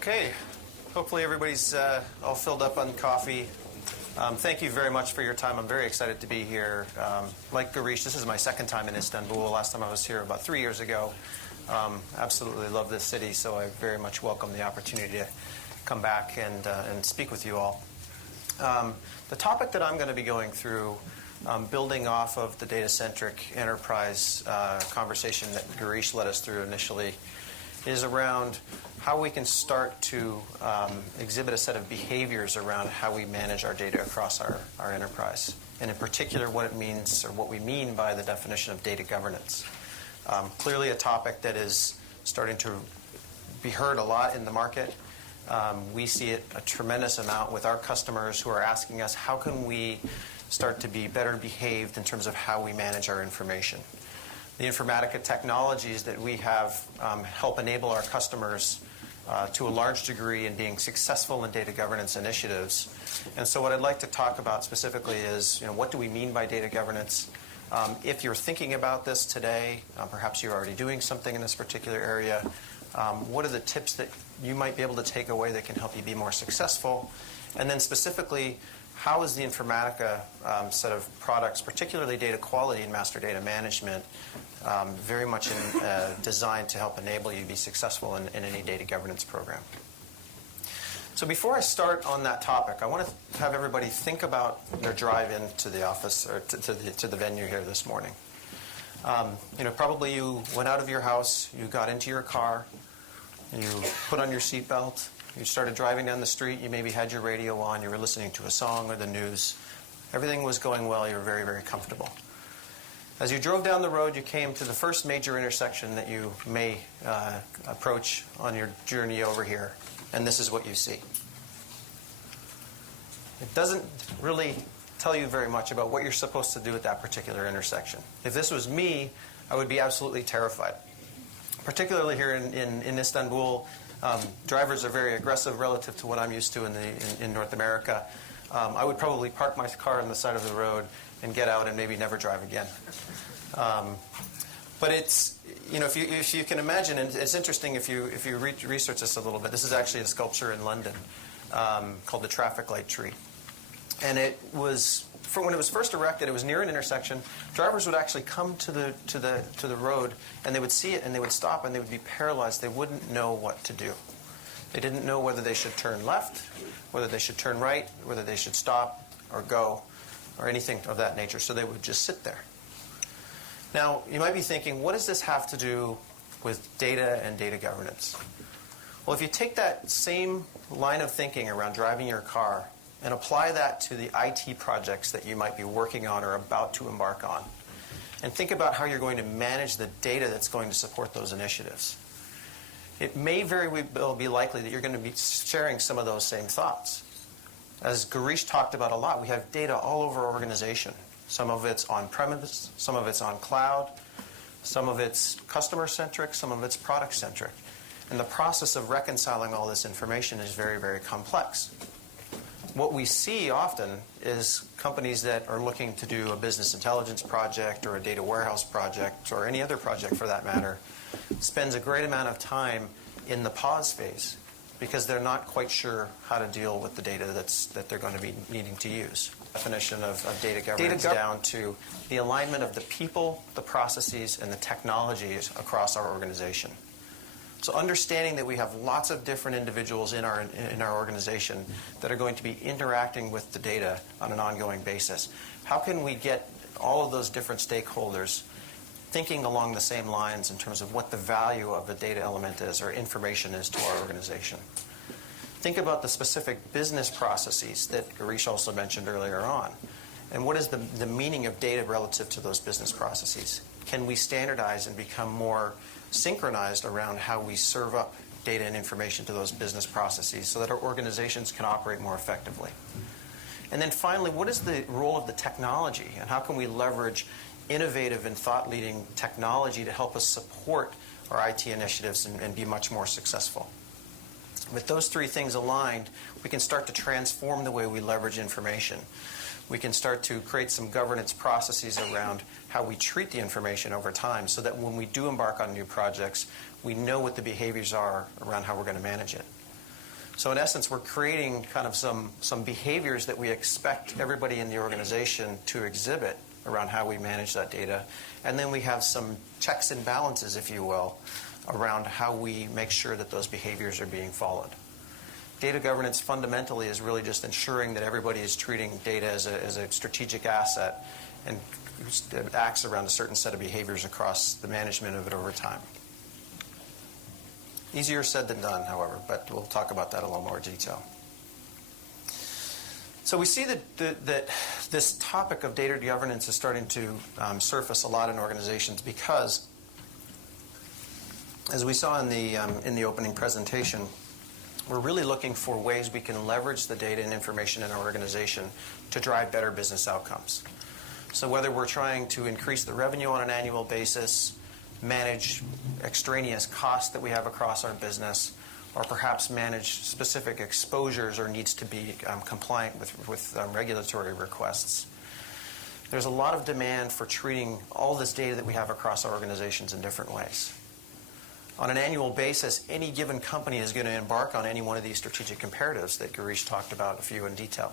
Okay, hopefully everybody's all filled up on coffee. Thank you very much for your time. I'm very excited to be here. Like Girish, this is my second time in Istanbul. Last time I was here about 3 years ago. Absolutely love this city, so I very much welcome the opportunity to come back and speak with you all. The topic that I'm going to be going through, building off of the data-centric enterprise conversation that Girish led us through initially, is around how we can start to exhibit a set of behaviors around how we manage our data across our enterprise, and in particular what it means, or what we mean by the definition of data governance. Clearly a topic that is starting to be heard a lot in the market. We see it a tremendous amount with our customers who are asking us, how can we start to be better behaved in terms of how we manage our information? The Informatica technologies that we have help enable our customers to a large degree in being successful in data governance initiatives. And so what I'd like to talk about specifically is, what do we mean by data governance? If you're thinking about this today, perhaps you're already doing something in this particular area, what are the tips that you might be able to take away that can help you be more successful? And then specifically, how is the Informatica set of products, particularly data quality and master data management, very much designed to help enable you to be successful in any data governance program? So before I start on that topic, I want to have everybody think about their drive into the office, or to the venue here this morning. Probably you went out of your house, you got into your car, you put on your seatbelt, you started driving down the street, you maybe had your radio on, you were listening to a song or the news. Everything was going well, you were very, very comfortable. As you drove down the road, you came to the first major intersection that you may approach on your journey over here, and this is what you see. It doesn't really tell you very much about what you're supposed to do at that particular intersection. If this was me, I would be absolutely terrified. Particularly here in Istanbul, drivers are very aggressive relative to what I'm used to in North America. I would probably park my car on the side of the road and get out and maybe never drive again. But it's, if you can imagine, and it's interesting if you research this a little bit. This is actually a sculpture in London called the traffic light tree, and it was, when it was first erected, it was near an intersection. Drivers would actually come to the road, and they would see it, and they would stop, and they would be paralyzed. They wouldn't know what to do. They didn't know whether they should turn left, whether they should turn right, whether they should stop or go, or anything of that nature. So they would just sit there. Now, you might be thinking, what does this have to do with data and data governance? Well, if you take that same line of thinking around driving your car and apply that to the IT projects that you might be working on or about to embark on, and think about how you're going to manage the data that's going to support those initiatives, it may very well be likely that you're going to be sharing some of those same thoughts. As Girish talked about a lot, we have data all over our organization. Some of it's on-premise, some of it's on cloud, some of it's customer-centric, some of it's product-centric. And the process of reconciling all this information is very, very complex. What we see often is companies that are looking to do a business intelligence project or a data warehouse project, or any other project for that matter, spends a great amount of time in the pause phase because they're not quite sure how to deal with the data that they're going to be needing to use. Definition of data governance down to the alignment of the people, the processes, and the technologies across our organization. So understanding that we have lots of different individuals in our organization that are going to be interacting with the data on an ongoing basis. How can we get all of those different stakeholders thinking along the same lines in terms of what the value of a data element is or information is to our organization? Think about the specific business processes that Girish also mentioned earlier on. And what is the meaning of data relative to those business processes? Can we standardize and become more synchronized around how we serve up data and information to those business processes so that our organizations can operate more effectively? And then finally, what is the role of the technology, and how can we leverage innovative and thought-leading technology to help us support our IT initiatives and be much more successful? With those three things aligned, we can start to transform the way we leverage information. We can start to create some governance processes around how we treat the information over time so that when we do embark on new projects, we know what the behaviors are around how we're going to manage it. So in essence, we're creating kind of some behaviors that we expect everybody in the organization to exhibit around how we manage that data. And then we have some checks and balances, if you will, around how we make sure that those behaviors are being followed. Data governance fundamentally is really just ensuring that everybody is treating data as a strategic asset and it acts around a certain set of behaviors across the management of it over time. Easier said than done, however, but we'll talk about that in a little more detail. So we see that this topic of data governance is starting to surface a lot in organizations because, as we saw in the opening presentation, we're really looking for ways we can leverage the data and information in our organization to drive better business outcomes. So whether we're trying to increase the revenue on an annual basis, manage extraneous costs that we have across our business, or perhaps manage specific exposures or needs to be compliant with regulatory requests. There's a lot of demand for treating all this data that we have across our organizations in different ways. On an annual basis, any given company is going to embark on any one of these strategic imperatives that Girish talked about a few in detail.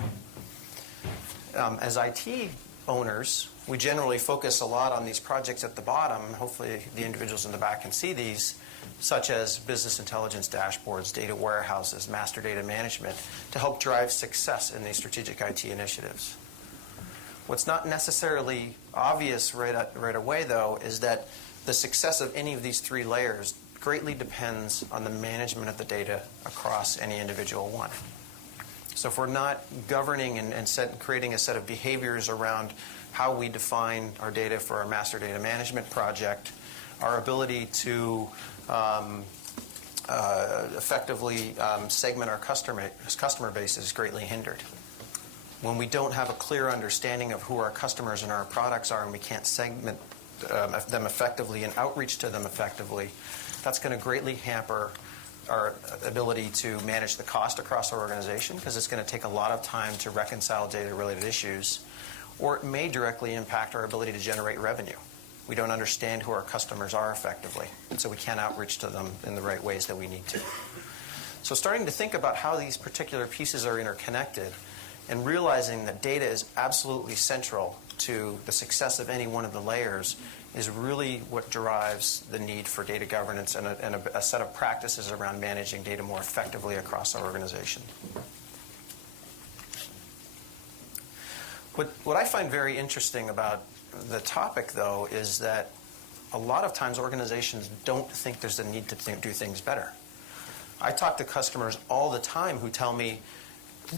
As IT owners, we generally focus a lot on these projects at the bottom. Hopefully the individuals in the back can see these, such as business intelligence dashboards, data warehouses, master data management, to help drive success in these strategic IT initiatives. What's not necessarily obvious right away, though, is that the success of any of these three layers greatly depends on the management of the data across any individual one. So if we're not governing and creating a set of behaviors around how we define our data for our master data management project, our ability to effectively segment our customer base is greatly hindered. When we don't have a clear understanding of who our customers and our products are and we can't segment them effectively and outreach to them effectively, that's going to greatly hamper our ability to manage the cost across our organization because it's going to take a lot of time to reconcile data-related issues, or it may directly impact our ability to generate revenue. We don't understand who our customers are effectively, and so we can't outreach to them in the right ways that we need to. So starting to think about how these particular pieces are interconnected and realizing that data is absolutely central to the success of any one of the layers is really what drives the need for data governance and a set of practices around managing data more effectively across our organization. What I find very interesting about the topic, though, is that a lot of times organizations don't think there's a need to do things better. I talk to customers all the time who tell me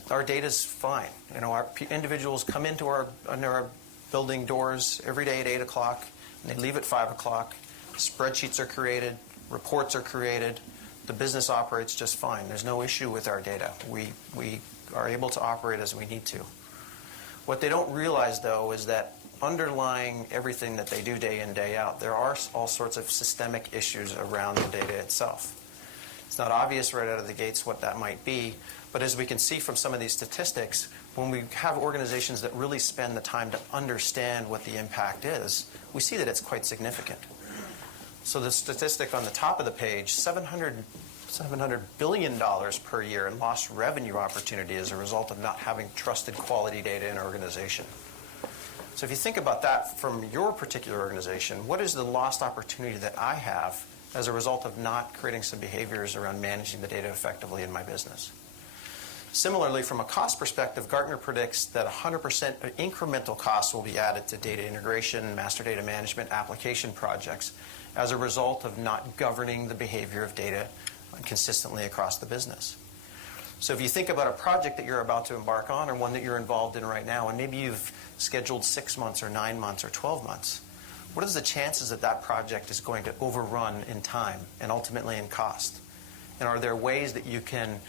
our data's fine. You know, our individuals come into our building doors every day at 8 o'clock, and they leave at 5 o'clock. Spreadsheets are created, reports are created. The business operates just fine. There's no issue with our data. We are able to operate as we need to. What they don't realize, though, is that underlying everything that they do day in, day out, there are all sorts of systemic issues around the data itself. It's not obvious right out of the gates what that might be, but as we can see from some of these statistics, when we have organizations that really spend the time to understand what the impact is, we see that it's quite significant. So the statistic on the top of the page, $700 billion per year in lost revenue opportunity as a result of not having trusted quality data in an organization. So if you think about that from your particular organization, what is the lost opportunity that I have as a result of not creating some behaviors around managing the data effectively in my business? Similarly, from a cost perspective, Gartner predicts that 100% incremental costs will be added to data integration, master data management, application projects as a result of not governing the behavior of data consistently across the business. So if you think about a project that you're about to embark on or one that you're involved in right now, and maybe you've scheduled 6 months or 9 months or 12 months, what is the chances that that project is going to overrun in time and ultimately in cost? And are there ways that you can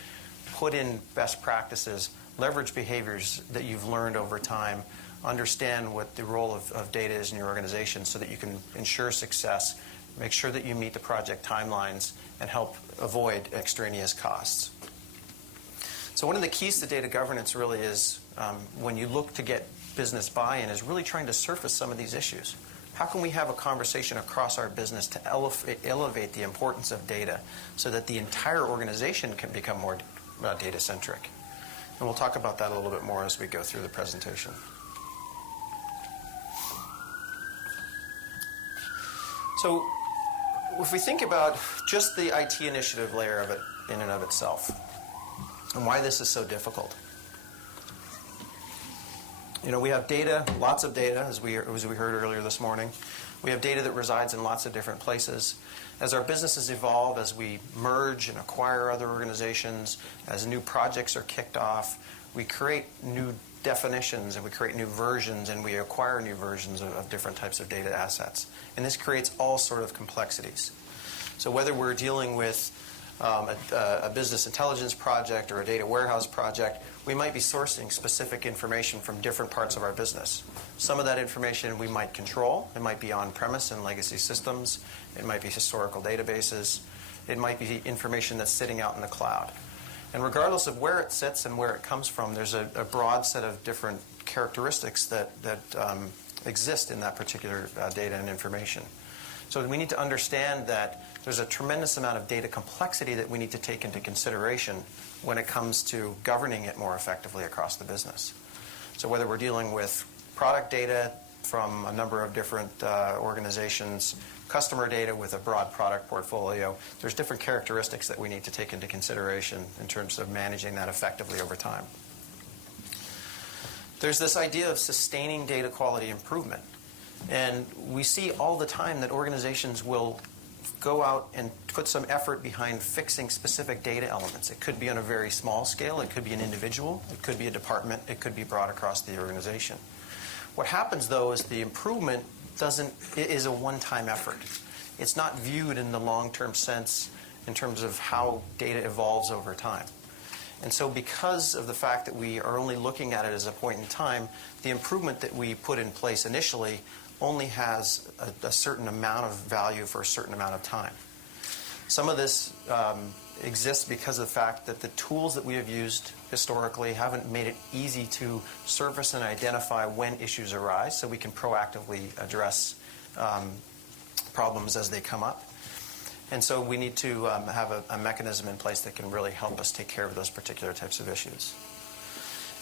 put in best practices, leverage behaviors that you've learned over time, understand what the role of data is in your organization so that you can ensure success, make sure that you meet the project timelines, and help avoid extraneous costs? So one of the keys to data governance really is, when you look to get business buy-in, is really trying to surface some of these issues. How can we have a conversation across our business to elevate the importance of data so that the entire organization can become more data-centric. And we'll talk about that a little bit more as we go through the presentation. So if we think about just the IT initiative layer of it in and of itself, and why this is so difficult. You know, we have data, lots of data, as we heard earlier this morning. We have data that resides in lots of different places. As our businesses evolve, as we merge and acquire other organizations, as new projects are kicked off, we create new definitions and we create new versions and we acquire new versions of different types of data assets. And this creates all sort of complexities. So whether we're dealing with a business intelligence project or a data warehouse project, we might be sourcing specific information from different parts of our business. Some of that information we might control. It might be on-premise in legacy systems. It might be historical databases. It might be information that's sitting out in the cloud. And regardless of where it sits and where it comes from, there's a broad set of different characteristics that exist in that particular data and information. So we need to understand that there's a tremendous amount of data complexity that we need to take into consideration when it comes to governing it more effectively across the business. So whether we're dealing with product data from a number of different organizations, customer data with a broad product portfolio, there's different characteristics that we need to take into consideration in terms of managing that effectively over time. There's this idea of sustaining data quality improvement. And we see all the time that organizations will go out and put some effort behind fixing specific data elements. It could be on a very small scale. It could be an individual. It could be a department. It could be brought across the organization. What happens, though, is the improvement is a one-time effort. It's not viewed in the long-term sense in terms of how data evolves over time. And so because of the fact that we are only looking at it as a point in time, the improvement that we put in place initially only has a certain amount of value for a certain amount of time. Some of this exists because of the fact that the tools that we have used historically haven't made it easy to surface and identify when issues arise so we can proactively address problems as they come up. And so we need to have a mechanism in place that can really help us take care of those particular types of issues.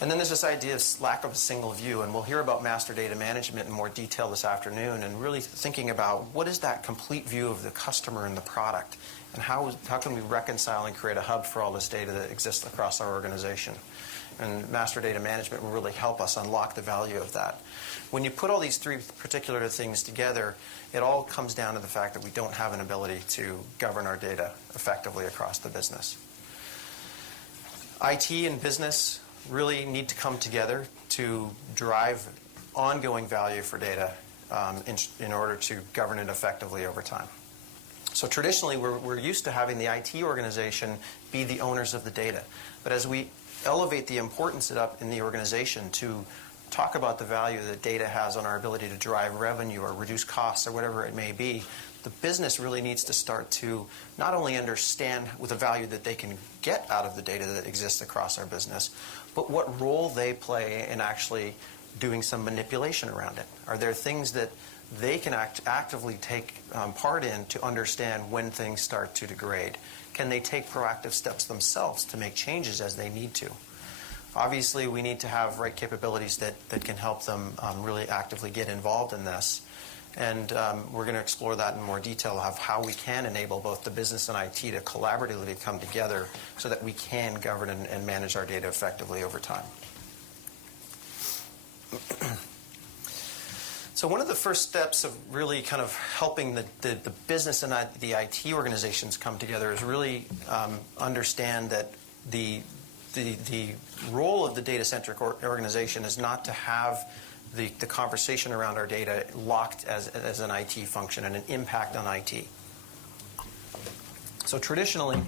And then there's this idea of lack of a single view, and we'll hear about master data management in more detail this afternoon, and really thinking about what is that complete view of the customer and the product, and how can we reconcile and create a hub for all this data that exists across our organization. And master data management will really help us unlock the value of that. When you put all these three particular things together, it all comes down to the fact that we don't have an ability to govern our data effectively across the business. IT and business really need to come together to drive ongoing value for data in order to govern it effectively over time. So traditionally, we're used to having the IT organization be the owners of the data. But as we elevate the importance up in the organization to talk about the value that data has on our ability to drive revenue or reduce costs or whatever it may be, the business really needs to start to not only understand with the value that they can get out of the data that exists across our business, but what role they play in actually doing some manipulation around it. Are there things that they can actively take part in to understand when things start to degrade? Can they take proactive steps themselves to make changes as they need to? Obviously, we need to have right capabilities that can help them really actively get involved in this. And we're going to explore that in more detail of how we can enable both the business and IT to collaboratively come together so that we can govern and manage our data effectively over time. So one of the first steps of really kind of helping the business and the IT organizations come together is really understand that the role of the data-centric organization is not to have the conversation around our data locked as an IT function and an impact on IT. So traditionally,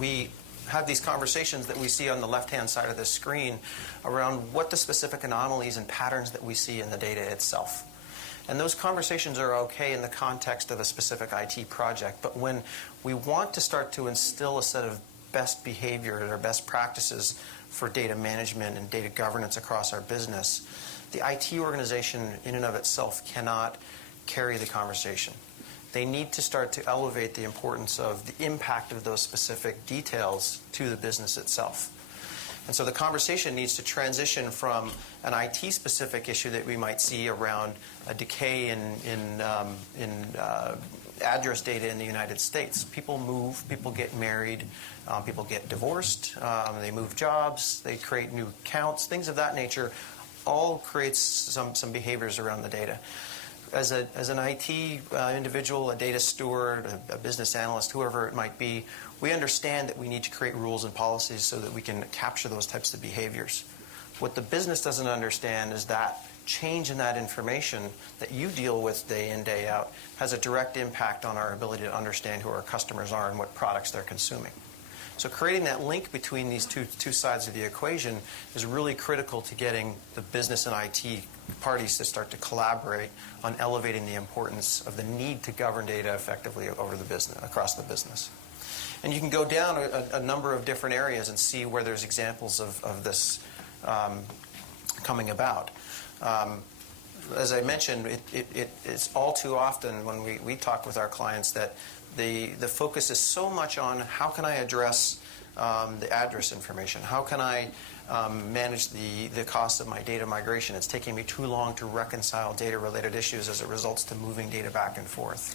we have these conversations that we see on the left-hand side of the screen around what the specific anomalies and patterns that we see in the data itself. And those conversations are okay in the context of a specific IT project, but when we want to start to instill a set of best behavior or best practices for data management and data governance across our business, the IT organization in and of itself cannot carry the conversation. they need to start to elevate the importance of the impact of those specific details to the business itself. And so the conversation needs to transition from an IT-specific issue that we might see around a decay in address data in the United States. People move, people get married, people get divorced, they move jobs, they create new accounts, things of that nature, all creates some behaviors around the data. As an IT individual, a data steward, a business analyst, whoever it might be, we understand that we need to create rules and policies so that we can capture those types of behaviors. What the business doesn't understand is that change in that information that you deal with day in, day out has a direct impact on our ability to understand who our customers are and what products they're consuming. So creating that link between these two sides of the equation is really critical to getting the business and IT parties to start to collaborate on elevating the importance of the need to govern data effectively over the business, across the business. And you can go down a number of different areas and see where there's examples of this coming about. As I mentioned, it's all too often when we talk with our clients that the focus is so much on how can I address the address information? How can I manage the cost of my data migration? It's taking me too long to reconcile data-related issues as it results to moving data back and forth.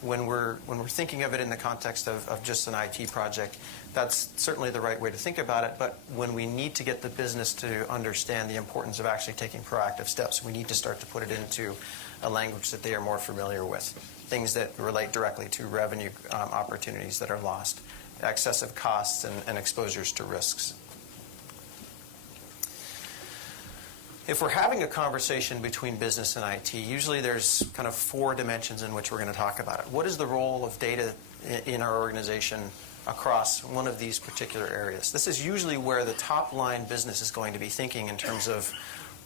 When we're thinking of it in the context of just an IT project, that's certainly the right way to think about it. But when we need to get the business to understand the importance of actually taking proactive steps, we need to start to put it into a language that they are more familiar with. Things that relate directly to revenue opportunities that are lost, excessive costs, and exposures to risks. If we're having a conversation between business and IT, usually there's kind of 4 dimensions in which we're going to talk about it. What is the role of data in our organization across one of these particular areas? This is usually where the top line business is going to be thinking in terms of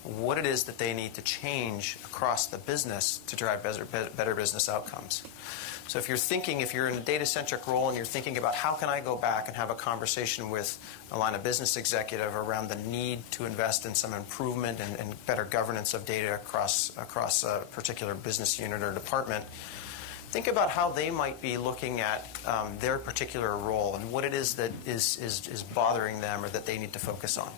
what it is that they need to change across the business to drive better business outcomes. So if you're in a data-centric role and you're thinking about how can I go back and have a conversation with a line of business executive around the need to invest in some improvement and better governance of data across a particular business unit or department, think about how they might be looking at their particular role and what it is that is bothering them or that they need to focus on.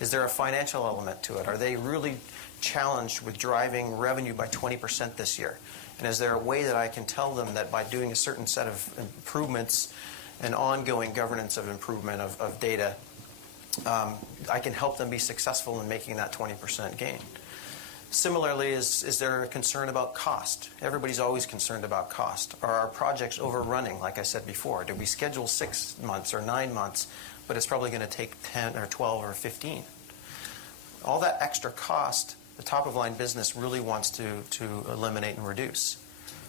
Is there a financial element to it? Are they really challenged with driving revenue by 20% this year? And is there a way that I can tell them that by doing a certain set of improvements and ongoing governance of improvement of data, I can help them be successful in making that 20% gain? Similarly, is there a concern about cost? Everybody's always concerned about cost. Are our projects overrunning, like I said before? Did we schedule 6 months or 9 months, but it's probably going to take 10 or 12 or 15? All that extra cost, the top-of-line business really wants to eliminate and reduce.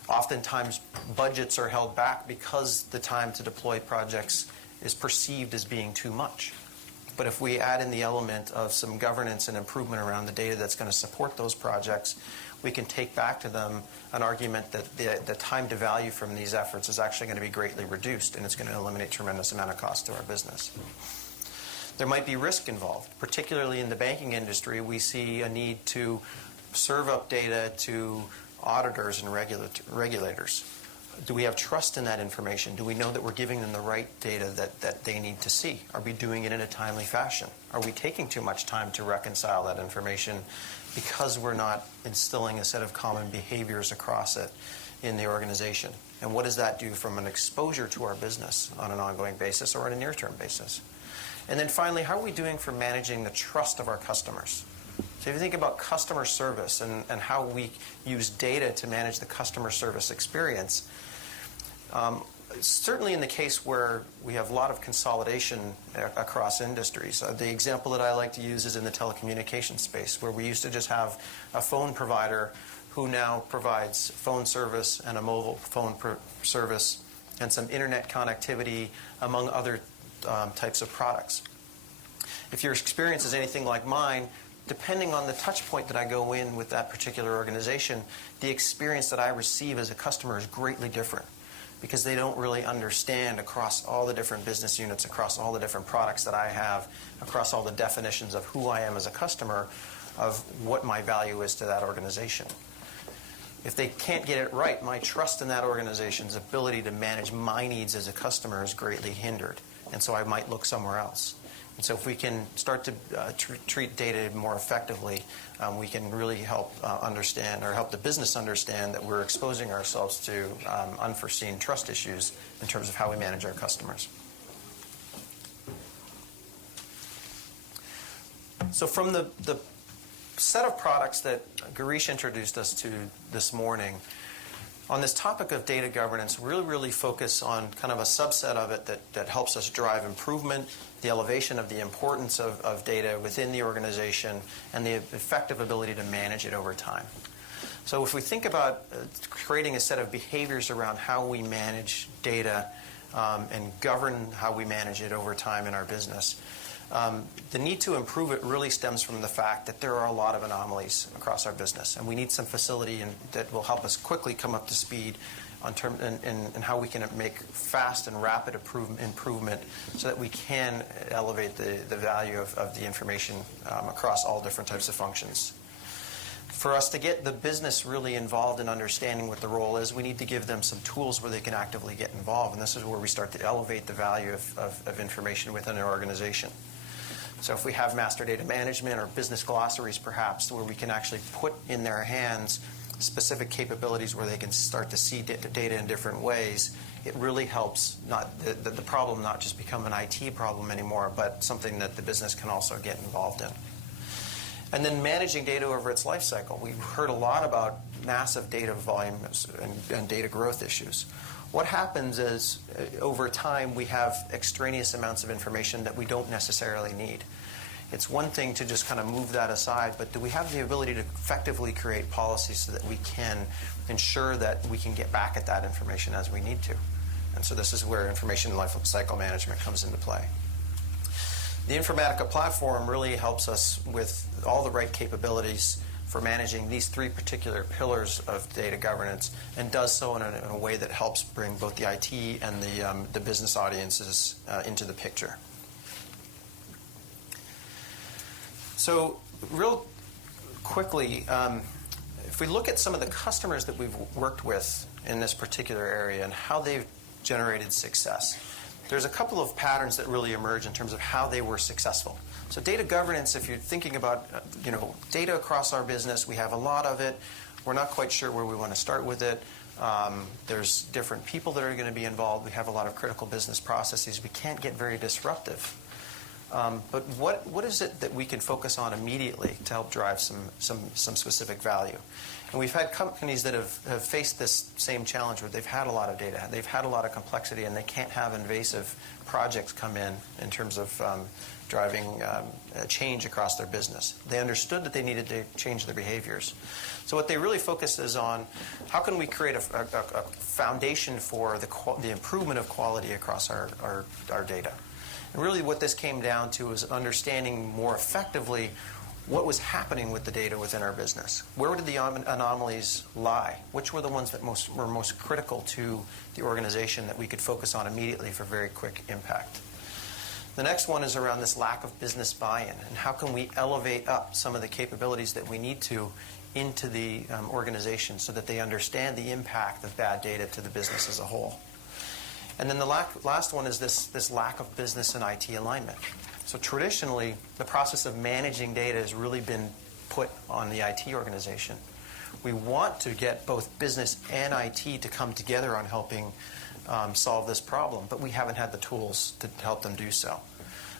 Oftentimes, budgets are held back because the time to deploy projects is perceived as being too much. But if we add in the element of some governance and improvement around the data that's going to support those projects, we can take back to them an argument that the time to value from these efforts is actually going to be greatly reduced, and it's going to eliminate a tremendous amount of cost to our business. There might be risk involved. Particularly in the banking industry, we see a need to serve up data to auditors and regulators. Do we have trust in that information? Do we know that we're giving them the right data that they need to see? Are we doing it in a timely fashion? Are we taking too much time to reconcile that information because we're not instilling a set of common behaviors across it in the organization? And what does that do from an exposure to our business on an ongoing basis or on a near-term basis? And then finally, how are we doing for managing the trust of our customers? So if you think about customer service and how we use data to manage the customer service experience, certainly in the case where we have a lot of consolidation across industries. The example that I like to use is in the telecommunications space, where we used to just have a phone provider who now provides phone service and a mobile phone service and some internet connectivity, among other types of products. If your experience is anything like mine, depending on the touch point that I go in with that particular organization, the experience that I receive as a customer is greatly different because they don't really understand across all the different business units, across all the different products that I have, across all the definitions of who I am as a customer, of what my value is to that organization. If they can't get it right, my trust in that organization's ability to manage my needs as a customer is greatly hindered. And so I might look somewhere else. And so if we can start to treat data more effectively, we can really help understand, or help the business understand, that we're exposing ourselves to unforeseen trust issues in terms of how we manage our customers. So from the set of products that Girish introduced us to this morning, on this topic of data governance, really focus on kind of a subset of it that helps us drive improvement, the elevation of the importance of data within the organization, and the effective ability to manage it over time. So if we think about creating a set of behaviors around how we manage data and govern how we manage it over time in our business, the need to improve it really stems from the fact that there are a lot of anomalies across our business, and we need some facility that will help us quickly come up to speed on and how we can make fast and rapid improvement so that we can elevate the value of the information across all different types of functions. For us to get the business really involved in understanding what the role is, we need to give them some tools where they can actively get involved, and this is where we start to elevate the value of information within an organization. So if we have master data management or business glossaries, perhaps, where we can actually put in their hands specific capabilities where they can start to see data in different ways, it really helps the problem not just become an IT problem anymore, but something that the business can also get involved in. And then managing data over its life cycle. We've heard a lot about massive data volumes and data growth issues. What happens is, over time, we have extraneous amounts of information that we don't necessarily need. It's one thing to just kind of move that aside, but do we have the ability to effectively create policies so that we can ensure that we can get back at that information as we need to? And so this is where information life cycle management comes into play. The Informatica platform really helps us with all the right capabilities for managing these three particular pillars of data governance, and does so in a way that helps bring both the IT and the business audiences into the picture. So real quickly, if we look at some of the customers that we've worked with in this particular area and how they've generated success, there's a couple of patterns that really emerge in terms of how they were successful. So data governance, if you're thinking about data across our business, we have a lot of it. We're not quite sure where we want to start with it. There's different people that are going to be involved. We have a lot of critical business processes. We can't get very disruptive. But what is it that we can focus on immediately to help drive some specific value? And we've had companies that have faced this same challenge where they've had a lot of data, they've had a lot of complexity, and they can't have invasive projects come in terms of driving a change across their business. They understood that they needed to change their behaviors. So what they really focused is on how can we create a foundation for the improvement of quality across our data. And really what this came down to is understanding more effectively what was happening with the data within our business. Where did the anomalies lie? Which were the ones that were most critical to the organization that we could focus on immediately for very quick impact? The next one is around this lack of business buy-in, and how can we elevate up some of the capabilities that we need to into the organization so that they understand the impact of bad data to the business as a whole. And then the last one is this lack of business and IT alignment. So traditionally, the process of managing data has really been put on the IT organization. We want to get both business and IT to come together on helping solve this problem, but we haven't had the tools to help them do so.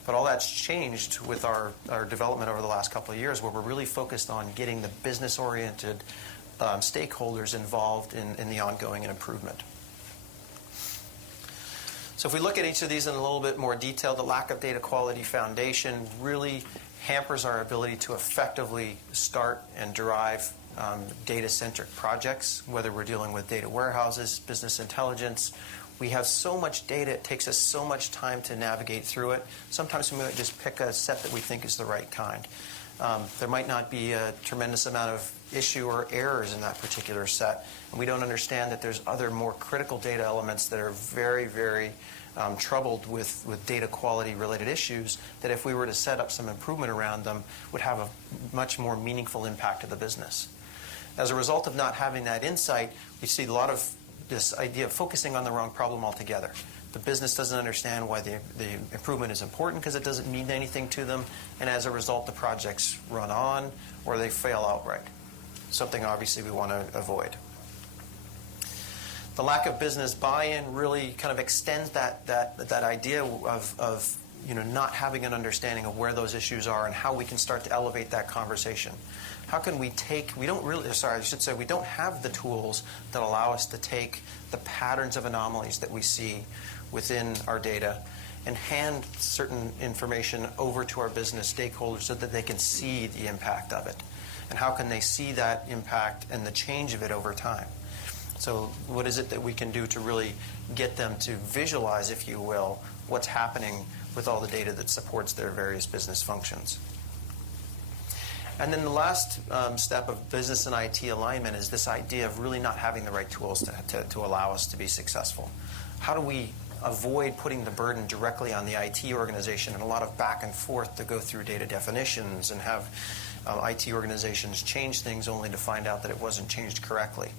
But all that's changed with our development over the last couple of years, where we're really focused on getting the business-oriented stakeholders involved in the ongoing improvement. So if we look at each of these in a little bit more detail, the lack of data quality foundation really hampers our ability to effectively start and drive data-centric projects, whether we're dealing with data warehouses, business intelligence. We have so much data, it takes us so much time to navigate through it. Sometimes we might just pick a set that we think is the right kind. There might not be a tremendous amount of issue or errors in that particular set, and we don't understand that there's other more critical data elements that are very, very troubled with data quality related issues that if we were to set up some improvement around them would have a much more meaningful impact to the business. As a result of not having that insight, we see a lot of this idea of focusing on the wrong problem altogether. The business doesn't understand why the improvement is important because it doesn't mean anything to them, and as a result, the projects run on or they fail outright. Something obviously we want to avoid. The lack of business buy-in really kind of extends that idea of not having an understanding of where those issues are and how we can start to elevate that conversation. How can we we don't have the tools that allow us to take the patterns of anomalies that we see within our data and hand certain information over to our business stakeholders so that they can see the impact of it. And how can they see that impact and the change of it over time? So what is it that we can do to really get them to visualize, if you will, what's happening with all the data that supports their various business functions? And then the last step of business and IT alignment is this idea of really not having the right tools to allow us to be successful. How do we avoid putting the burden directly on the IT organization and a lot of back and forth to go through data definitions and have IT organizations change things only to find out that it wasn't changed correctly?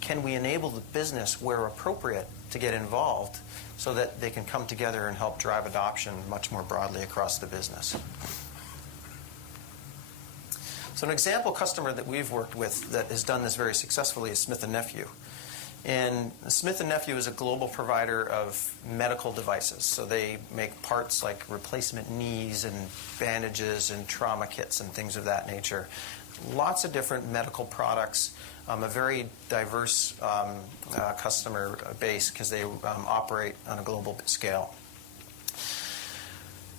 Can we enable the business, where appropriate, to get involved so that they can come together and help drive adoption much more broadly across the business? So an example customer that we've worked with that has done this very successfully is Smith & Nephew. And Smith & Nephew is a global provider of medical devices. So they make parts like replacement knees and bandages and trauma kits and things of that nature. Lots of different medical products, a very diverse customer base because they operate on a global scale.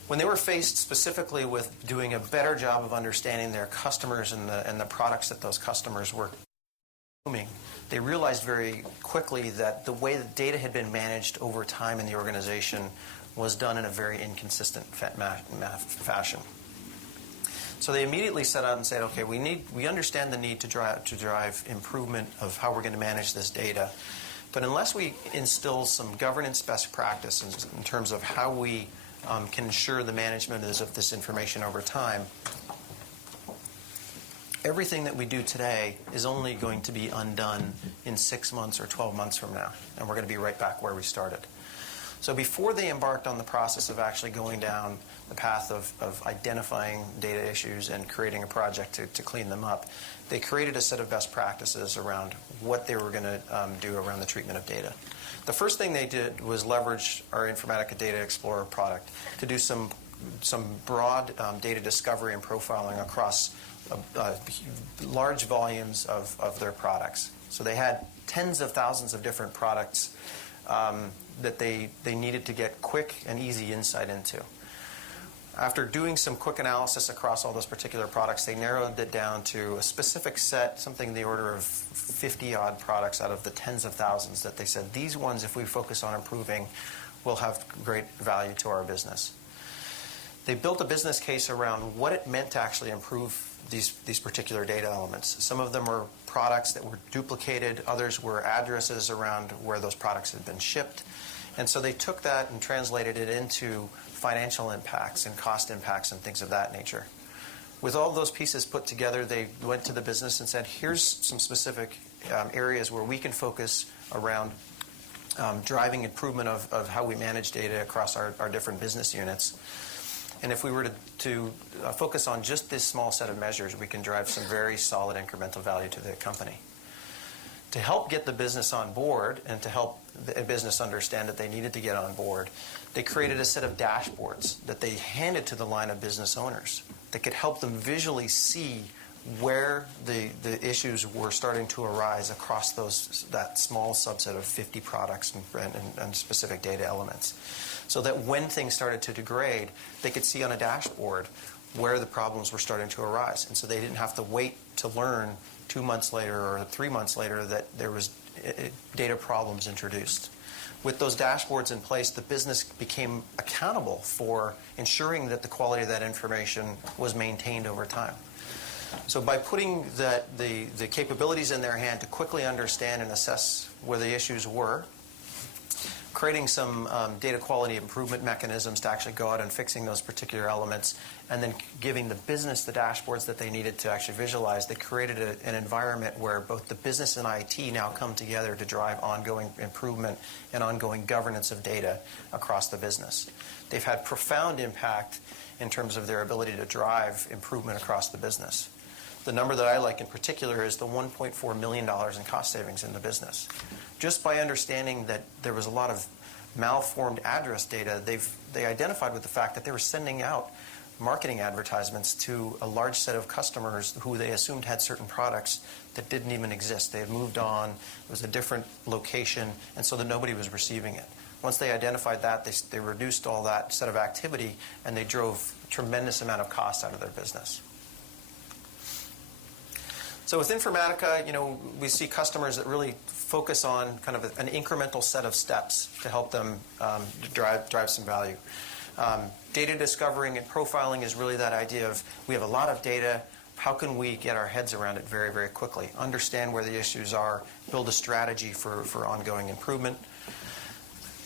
When they were faced specifically with doing a better job of understanding their customers and the products that those customers were consuming, they realized very quickly that the way the data had been managed over time in the organization was done in a very inconsistent fashion. So they immediately set out and said, okay, we understand the need to drive improvement of how we're going to manage this data. But unless we instill some governance best practices in terms of how we can ensure the management of this information over time, everything that we do today is only going to be undone in 6 months or 12 months from now. And we're going to be right back where we started. So before they embarked on the process of actually going down the path of identifying data issues and creating a project to clean them up, they created a set of best practices around what they were going to do around the treatment of data. The first thing they did was leverage our Informatica Data Explorer product to do some broad data discovery and profiling across large volumes of their products. So they had tens of thousands of different products that they needed to get quick and easy insight into. After doing some quick analysis across all those particular products, they narrowed it down to a specific set, something in the order of 50-odd products out of the tens of thousands that they said, these ones, if we focus on improving, will have great value to our business. They built a business case around what it meant to actually improve these particular data elements. Some of them were products that were duplicated. Others were addresses around where those products had been shipped. And so they took that and translated it into financial impacts and cost impacts and things of that nature. With all those pieces put together, they went to the business and said, here's some specific areas where we can focus around driving improvement of how we manage data across our different business units. And if we were to focus on just this small set of measures, we can drive some very solid incremental value to the company. To help get the business on board and to help the business understand that they needed to get on board, they created a set of dashboards that they handed to the line of business owners that could help them visually see where the issues were starting to arise across that small subset of 50 products and specific data elements. So that when things started to degrade, they could see on a dashboard where the problems were starting to arise. And so they didn't have to wait to learn 2 months later or 3 months later that there was data problems introduced. With those dashboards in place, the business became accountable for ensuring that the quality of that information was maintained over time. So by putting the capabilities in their hand to quickly understand and assess where the issues were, creating some data quality improvement mechanisms to actually go out and fixing those particular elements, and then giving the business the dashboards that they needed to actually visualize. They created an environment where both the business and IT now come together to drive ongoing improvement and ongoing governance of data across the business. They've had profound impact in terms of their ability to drive improvement across the business. The number that I like in particular is the $1.4 million in cost savings in the business. Just by understanding that there was a lot of malformed address data, they identified with the fact that they were sending out marketing advertisements to a large set of customers who they assumed had certain products that didn't even exist. They had moved on, it was a different location, and so that nobody was receiving it. Once they identified that, they reduced all that set of activity, and they drove a tremendous amount of cost out of their business. So with Informatica, we see customers that really focus on kind of an incremental set of steps to help them drive some value. Data discovering and profiling is really that idea of we have a lot of data. How can we get our heads around it very, very quickly? Understand where the issues are, build a strategy for ongoing improvement.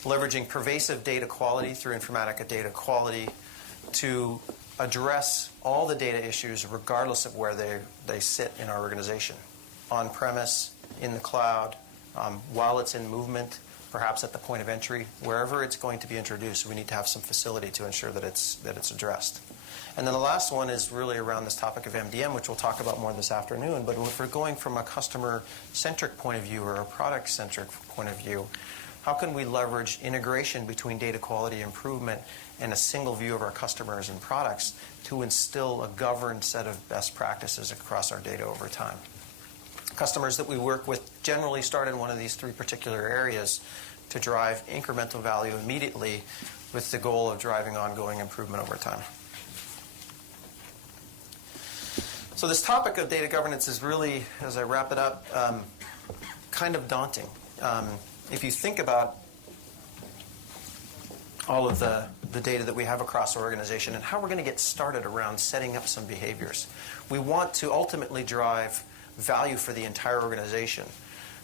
Leveraging pervasive data quality through Informatica data quality to address all the data issues regardless of where they sit in our organization. On-premise, in the cloud, while it's in movement, perhaps at the point of entry, wherever it's going to be introduced, we need to have some facility to ensure that it's addressed. And then the last one is really around this topic of MDM, which we'll talk about more this afternoon. But if we're going from a customer-centric point of view or a product-centric point of view, how can we leverage integration between data quality improvement and a single view of our customers and products to instill a governed set of best practices across our data over time? Customers that we work with generally start in one of these three particular areas to drive incremental value immediately with the goal of driving ongoing improvement over time. So this topic of data governance is really, as I wrap it up, kind of daunting. If you think about all of the data that we have across our organization and how we're going to get started around setting up some behaviors. We want to ultimately drive value for the entire organization.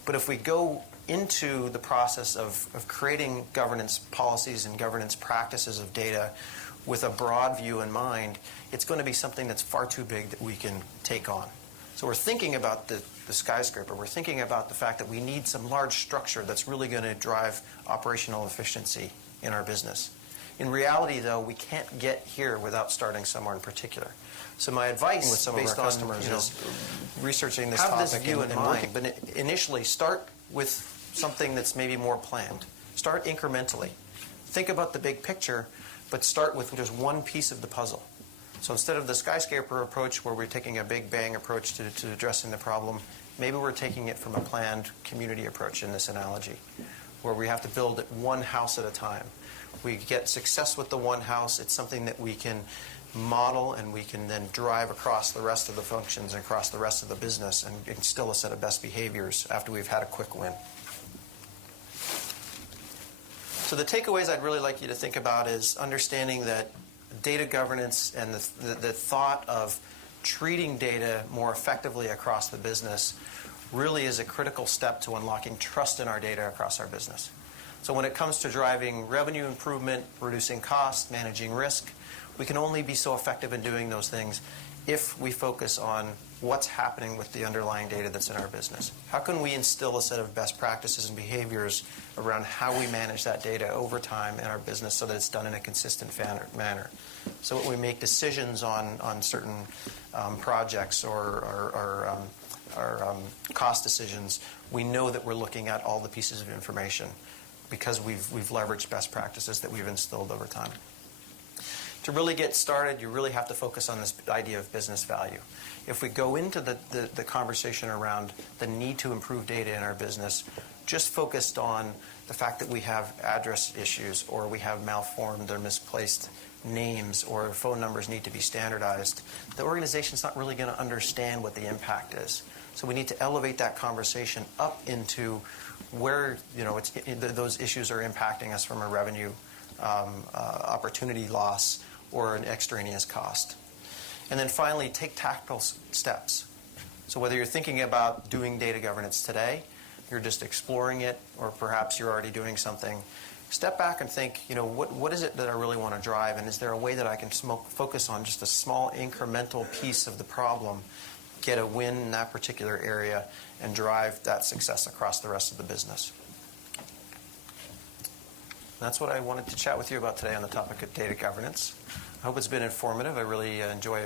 But if we go into the process of creating governance policies and governance practices of data with a broad view in mind, it's going to be something that's far too big that we can take on. So we're thinking about the skyscraper. We're thinking about the fact that we need some large structure that's really going to drive operational efficiency in our business. In reality, though, we can't get here without starting somewhere in particular. So my advice with some based of our customers is researching this topic, this view in mind, but initially start with something that's maybe more planned. Start incrementally. Think about the big picture, but start with just one piece of the puzzle. So instead of the skyscraper approach where we're taking a big bang approach to addressing the problem, maybe we're taking it from a planned community approach in this analogy, where we have to build it one house at a time. We get success with the one house. It's something that we can model and we can then drive across the rest of the functions and across the rest of the business and instill a set of best behaviors after we've had a quick win. So the takeaways I'd really like you to think about is understanding that data governance and the thought of treating data more effectively across the business really is a critical step to unlocking trust in our data across our business. So when it comes to driving revenue improvement, reducing cost, managing risk, we can only be so effective in doing those things if we focus on what's happening with the underlying data that's in our business. How can we instill a set of best practices and behaviors around how we manage that data over time in our business so that it's done in a consistent manner? So when we make decisions on certain projects or cost decisions, we know that we're looking at all the pieces of information because we've leveraged best practices that we've instilled over time. To really get started, you really have to focus on this idea of business value. If we go into the conversation around the need to improve data in our business, just focused on the fact that we have address issues or we have malformed or misplaced names or phone numbers need to be standardized, the organization's not really going to understand what the impact is. So we need to elevate that conversation up into where those issues are impacting us from a revenue opportunity loss or an extraneous cost. And then finally, take tactical steps. So whether you're thinking about doing data governance today, you're just exploring it, or perhaps you're already doing something, step back and think, what is it that I really want to drive, and is there a way that I can focus on just a small incremental piece of the problem, get a win in that particular area, and drive that success across the rest of the business. That's what I wanted to chat with you about today on the topic of data governance. I hope it's been informative. I really enjoy